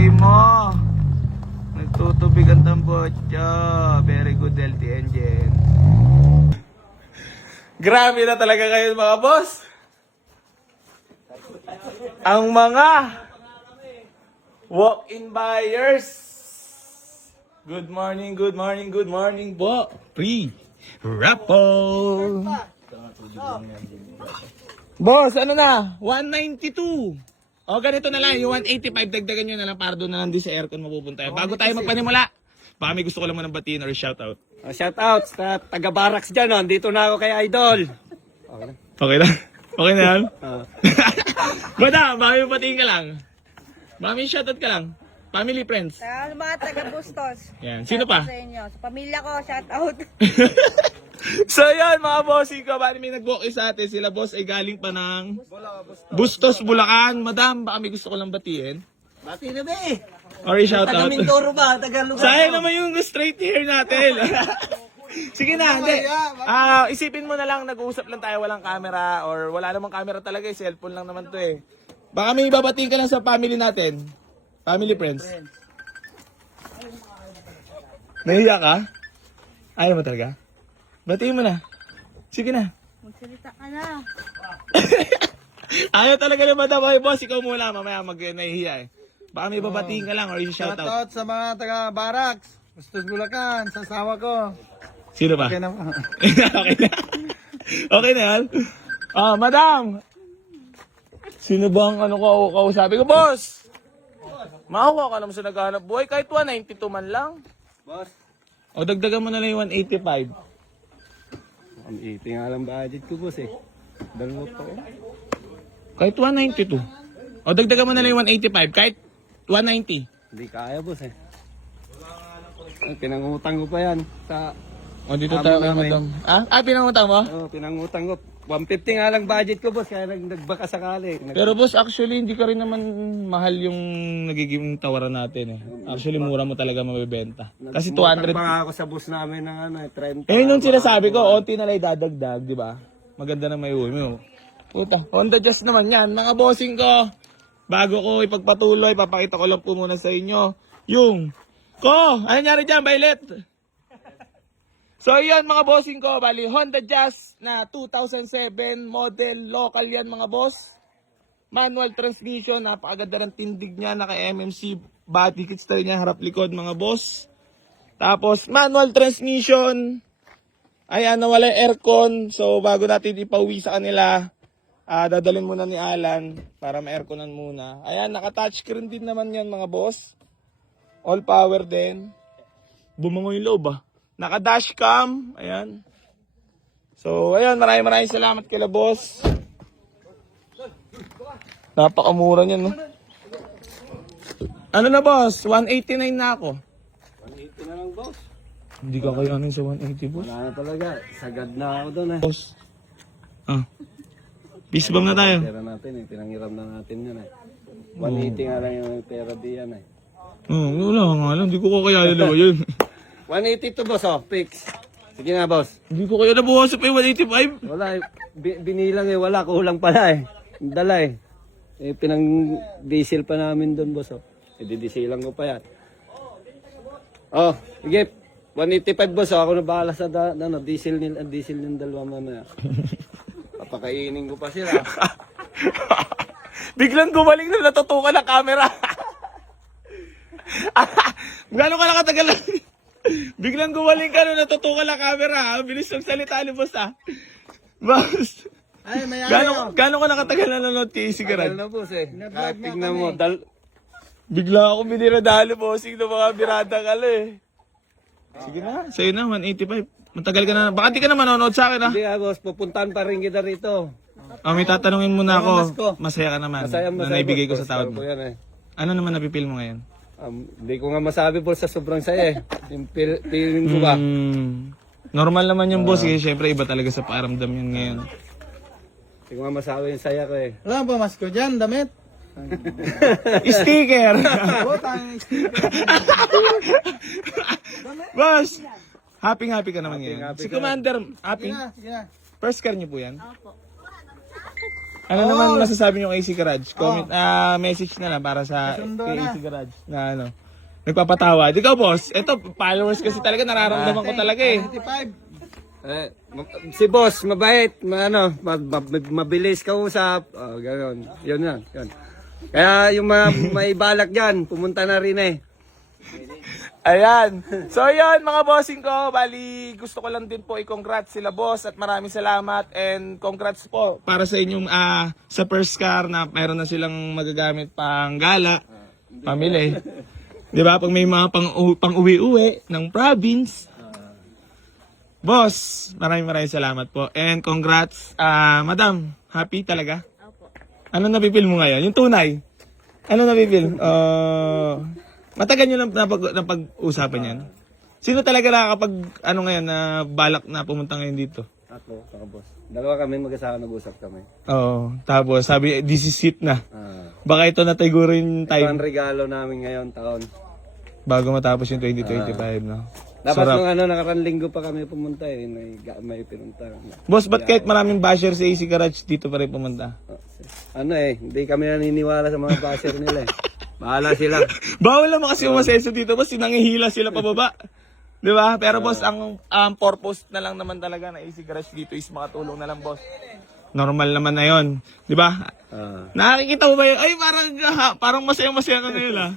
buhay mo. Nagtutubig ang tambotso. Very good, healthy engine. Grabe na talaga kayo mga boss. Ang mga walk-in buyers. Good morning, good morning, good morning po. Free raffle. Boss, ano na? 192. O ganito na lang, yung 185 dagdagan nyo na lang para doon na lang din sa aircon mapupunta. Bago tayo magpanimula, baka may gusto ko lang mo ng batiin or shoutout. Shout out sa taga-barracks dyan, oh. Dito na ako kay Idol. Okay na? Okay na yan? Bada, baka may batiin ka lang. Baka may shoutout ka lang. Family, friends. Sa mga taga-Bustos. Yan. Sino pa? Sa inyo. Sa pamilya ko, shout out. So yan mga bossing ko, bali may nag-walk sa atin. Sila boss ay galing pa ng Bustos, Bulacan. Madam, baka may gusto ko lang batiin. Bati na ba eh? Or shoutout. Taga-Mindoro ba? Taga-Lugar. Sayang naman yung straight hair natin. Sige na, hindi. Isipin mo na lang, nag-uusap lang tayo, walang camera or wala namang camera talaga, cellphone lang naman to eh. Baka may ibabatiin ka lang sa family natin. Family, friends. Nahiya ka? Ayaw mo talaga? Batiin mo na. Sige na. Magsalita ka na. Ayaw talaga na madam. Ay, boss, ikaw muna. Mamaya mag-nahihiya eh. Baka may babatiin ka lang or shoutout. Shoutout sa mga taga-barracks. Bustos Bulacan, sa asawa ko. Sino ba? Okay na. Okay na. Okay na yan? Madam! Sino bang kausapin ko? Boss! Makakuha ka naman sa naghahanap buhay. Kahit 192 man lang. Boss. O dagdagan mo na lang yung 185. Ang 80 nga lang budget ko, boss eh. Dalawa pa ko. Kahit 192. O dagdagan mo na lang yung 185. Kahit 190. Hindi kaya, boss eh. Pinangutang ko pa yan. Sa... O dito tayo kay madam. Pinangutang mo? Oh, pinangutang ko. 150 nga lang budget ko, boss. Kaya nagbaka sakali. Pero boss, actually, hindi ka rin naman mahal yung nagiging tawaran natin eh. Actually, mura mo talaga mabibenta. Kasi 200. Pa ako sa bus namin ng 30. Nung sinasabi ko, onti na lang idadagdag, di ba? Maganda na may uwi mo. Puta, Honda Jazz naman yan. Mga bossing ko, bago ko ipagpatuloy, papakita ko lang po muna sa inyo yung ano nangyari dyan, Violet? So yan mga bossing ko, bali Honda Jazz na 2007 model, local yan mga boss. Manual transmission, napakaganda ng tindig niya, naka MMC body kits tayo niya, harap likod mga boss. Tapos manual transmission, ayan, nawala yung aircon. So bago natin ipauwi sa kanila, dadalhin muna ni Alan para ma-airconan muna. Ayan, naka-touchscreen din naman yan mga boss. All power din. Bumango yung loob ah. Naka-dashcam, ayan. So ayan, maraming salamat kila boss. Napakamura niyan, no? Ano na boss? 189 na ako. 180 na lang, boss. Hindi ka kayanin sa 180 boss. Wala na talaga. Sagad na ako doon eh. Boss. Peace bomb na tayo. Pera natin eh. Pinangiram na natin yun eh. 180 nga lang yung pera diyan eh. Wala nga lang. Hindi ko kakayanin na yun. 180 to, boss, oh. Fix. Sige na, boss. Hindi ko kaya nabuhos pa yung 185. Wala eh. Binilang eh. Wala. Kulang pala eh. Dala eh. Pinang-diesel pa namin doon, boss, oh. Didisilan ko pa yan. Oh, sige. 185, boss, oh. Ako na bahala sa diesel ng dalawa mamaya. Papakainin ko pa sila. Biglang gumaling na natutukan ang camera. Gano'n ka nakatagal lang? Biglang gumaling ka na natutukan ang camera. Bilis ng salita ni boss ah. Boss. Ay, Gano'n ka nakatagal na nanonood kay Easy Garage? Ano, boss eh. Tignan mo. Bigla ako biniradali bossing ng mga birada ka eh. Sige na, sa'yo na, 185. Matagal ka na. Baka di ka na manonood sa akin ah. Hindi boss. Pupuntahan pa rin kita rito. May tatanungin muna ako. Masko. Masaya ka naman. Masaya, na naibigay ko sa boss. tawad mo. Yan, eh. Ano naman napipil mo ngayon? Hindi ko nga masabi po sa sobrang saya eh. Yung feeling ko ba? Normal naman yung boss eh. Siyempre iba talaga sa paramdam yun ngayon. Hindi ko nga masabi yung saya ko eh. Wala ba masko dyan, damit? Sticker! Boss! Happy ka naman ngayon. Happy Si ka. Commander, happy? Sige na. First car niyo po yan? Opo. Ano naman masasabi nyo kay AC Garage? Comment, message na lang para sa kay AC Garage na ano. Nagpapatawa. Ikaw, boss. Ito, followers kasi talaga, nararamdaman ko talaga eh. Si boss, mabait, mabilis kausap. Gano'n. Yun yan. Yun. Kaya yung may balak dyan, pumunta na rin eh. Ayan. So ayan mga bossing ko, bali gusto ko lang din po i-congrats sila boss at maraming salamat and congrats po para sa inyong sa first car na meron na silang magagamit pang gala, pamili. 'Di ba? Pag may mga pang uwi-uwi ng province. Boss, maraming salamat po and congrats. Madam, happy talaga? Opo. Ano napipil mo ngayon? Yung tunay. Ano napipil? Matagal nyo lang napag-usapan yan? Sino talaga nakakapag, ano ngayon, na balak na pumunta ngayon dito? Ako, saka boss. Dalawa kami mag-asawa nag-usap kami. Oo. Tapos sabi, this is it na. Ah. Baka ito na siguro yung Ito ang time regalo namin ngayon taon. bago matapos yung 2025, no? Dapat Sarap. nung nakarang linggo pa kami pumunta eh. May pinunta. Boss, ba't kahit maraming basher sa AC Garage, dito pa rin pumunta? Hindi kami naniniwala sa mga basher nila eh. Bahala sila. Bawal naman kasi umaseso dito, boss. Sinangihila sila pababa. Di ba? Pero boss, ang purpose na lang naman talaga na AC Garage dito is makatulong na lang, boss. Normal naman na yon, di ba? Nakikita mo ba yun? Ay, parang masaya-masaya ka ngayon, ah.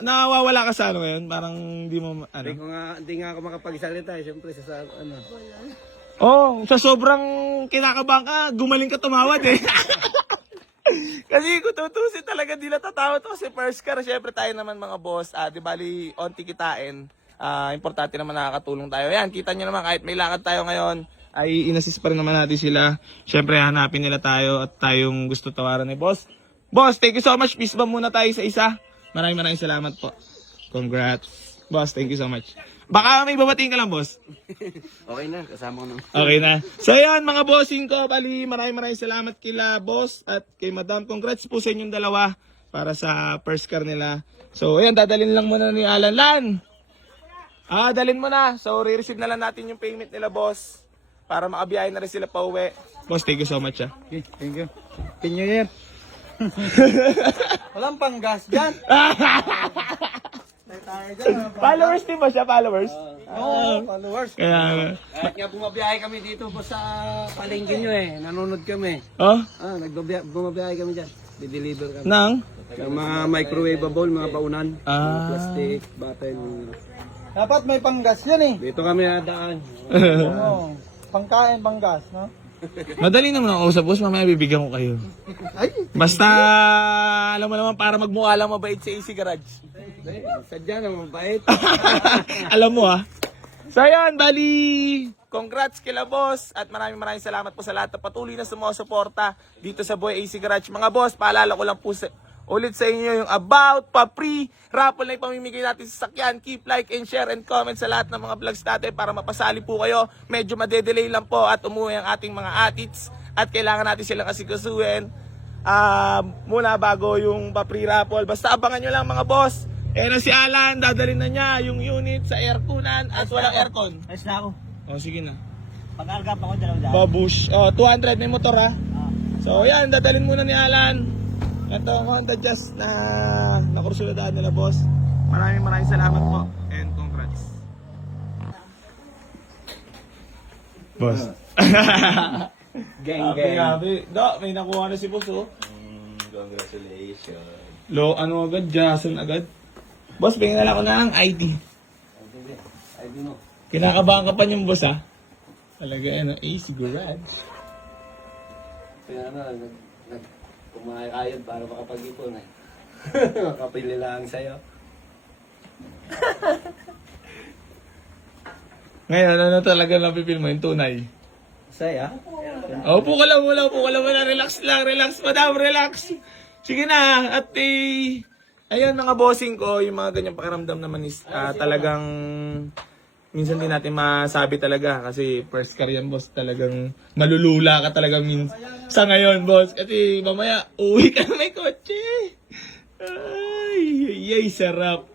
Nawawala ka sa ano ngayon? Parang hindi mo, ano? Hindi nga ako makapagsalita eh. Siyempre sa Sa sobrang kinakabahan ka, gumaling ka tumawad eh. Kasi kung tutusin talaga, di natatawa to kasi first car. Siyempre tayo naman mga boss, di bali, onti kitain. Importante naman nakakatulong tayo. Yan, kita nyo naman kahit may lakad tayo ngayon, ay inassist pa rin naman natin sila. Siyempre hanapin nila tayo at tayong gusto tawaran ni boss. Boss, thank you so much. Peace ba muna tayo sa isa? Maraming salamat po. Congrats. Boss, thank you so much. Baka may babatiin ka lang, boss. Okay na, kasama ko na. Okay na. So yan mga bossing ko, bali maraming salamat kila boss at kay madam. Congrats po sa inyong dalawa para sa first car nila. So ayan, dadalhin lang muna ni Alan Lan. Dalhin mo na. So re-receive na lang natin yung payment nila boss para makabiyahin na rin sila pa uwi. Boss, thank you so much ah. Okay, thank you. Happy New Year. Walang panggas dyan. Followers din ba siya? Followers? Followers. Kaya, Kahit nga bumabiyahe kami dito boss sa palengke nyo eh. Nanonood kami. Bumabiyahe kami dyan. Di-deliver kami. nang? Yung mga microwavable, mga baunan. Mga plastic, bottle. Dapat may panggas yan eh. Dito kami nadaan. Pangkain, panggas, no? Madali naman ang usap, boss. Mamaya bibigyan ko kayo. Ay, Basta, alam mo naman, para magmukha lang mabait sa AC Garage. Sadya na mabait. Alam mo ah. So ayan, bali, congrats kila boss at maraming salamat po sa lahat na patuloy na sumusuporta dito sa Boy AC Garage. Mga boss, paalala ko lang po ulit sa inyo yung about pa-free raffle na ipamimigay natin sa sakyan. Keep like and share and comment sa lahat ng mga vlogs natin para mapasali po kayo. Medyo madedelay lang po at umuwi ang ating mga atits at kailangan natin silang asikasuhin muna bago yung pa-free raffle. Basta abangan nyo lang mga boss. Eh na si Alan, dadalhin na niya yung unit sa airconan at walang aircon. ayos na ako. Sige na. Pag-arga pa ako dalaw-dalaw. Babush. 200 may motor ha. So yan, dadalhin muna ni Alan. Ito ang Honda Jazz na nakursuladaan nila boss. Maraming salamat po. And congrats. Boss. Gang, May nakuha na si boss oh. Congratulations. Ano agad? Jason agad. Boss, bigyan na lang ako ng ID. I don't know. Kinakabahan ka pa yung boss ha. Talaga AC Garage. Kaya kumakayod para makapag-ipon eh. Makapili lang sa'yo. Ngayon, ano talaga napipil mo? Yung tunay. Saya? Upo ka lang muna. Relax lang. Madam, relax. Sige na. At ayun mga bossing ko, yung mga ganyang pakiramdam naman is talagang minsan din natin masabi talaga kasi first car yan boss, talagang malulula ka talaga sa ngayon boss kasi mamaya uwi ka na may kotse. Ay, sarap.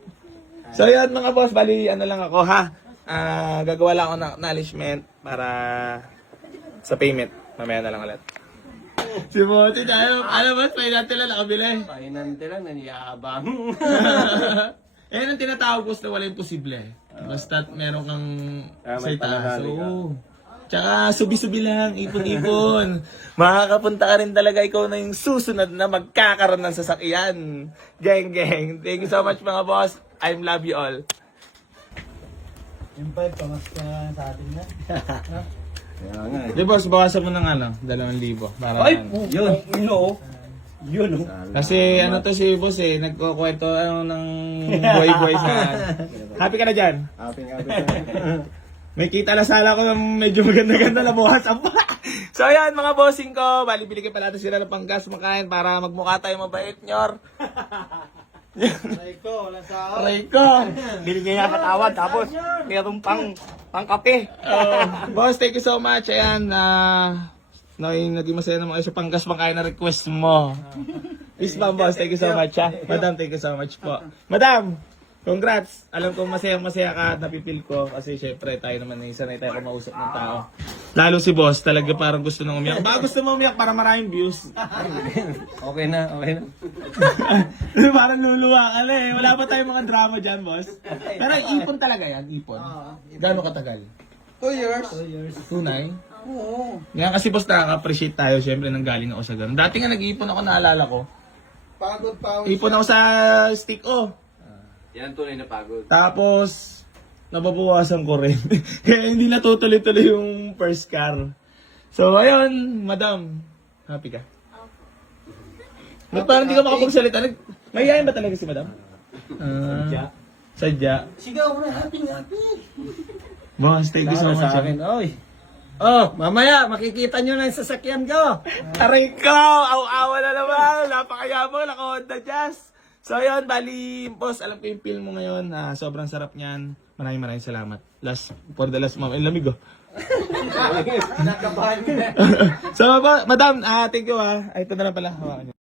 So yan mga boss, bali ano lang ako ha, gagawa lang ako ng acknowledgement para sa payment, mamaya na lang ulit. Si Bossing tayo. Alam mo, painante lang nakabili. Painante lang, naniyabang. Eh, ang tinatawag ko na wala imposible. Basta't meron kang may saitaas. pananali ka. Oo. Tsaka subi-subi lang, ipon-ipon. Makakapunta ka rin talaga, ikaw na yung susunod na magkakaroon ng sasakyan. Geng, geng. Thank you so much mga boss. I love you all. Yung 5, pamas ka sa atin na. Kaya nga eh. Di boss, bawasan mo ng 2,000. Para Ay! ano. Yun! Yun, oh. Kasi ano to si boss nagkukwento ng boy-boy sa... Happy ka na dyan? Happy. May kita na sala ko ng medyo maganda-ganda na bukas. So ayan mga bossing ko, bali binigyan pa natin sila ng panggas makain para magmukha tayo mabait, nyor. Rico, wala sa Aray ko. Binigyan niya katawad, tapos mayroong pang kape. Boss, thank you so much. Ayan, naging masaya naman kayo sa panggas makain na request mo. Peace bomb, boss. Thank you so much, ha. Madam, thank you so much po. Madam, congrats. Alam ko masaya ka at napipil ko kasi syempre tayo naman sanay tayo kumausap ng tao. Lalo si boss, talaga parang gusto nang umiyak. Baka gusto mo umiyak para maraming views. Okay na. Parang luluwa ka na eh. Wala pa tayong mga drama dyan, boss. Pero ipon talaga yan, ipon. Gano'ng katagal? 2 years. Tunay? Oo. Yan kasi boss, nakaka-appreciate tayo. Siyempre, nanggaling ako sa ganun. Dati nga nag-iipon ako, naalala ko. Pagod pawis. Ipon ako sa stick, oh. Yan ang tunay na pagod. Tapos, nababawasan ko rin. Kaya hindi natutuloy-tuloy yung first car. So, ayun, madam. Happy ka? Ba't parang hindi ka makapagsalita? Mahihayin ba talaga si madam? Sadya. Sigaw mo na, happy. Boss, thank you so much. Sa akin, oy. Oh, mamaya, makikita nyo na yung sasakyan ko. Aray ko! Aw-awa na naman! Napakayabang, naka-Honda Jazz! So ayun, bali, boss, alam ko yung feel mo ngayon. Sobrang sarap niyan. Maraming salamat. For the last moment. Lamig, oh. Nakabahan ka na. So, madam, thank you, Ito na lang pala. Hawakan niyo.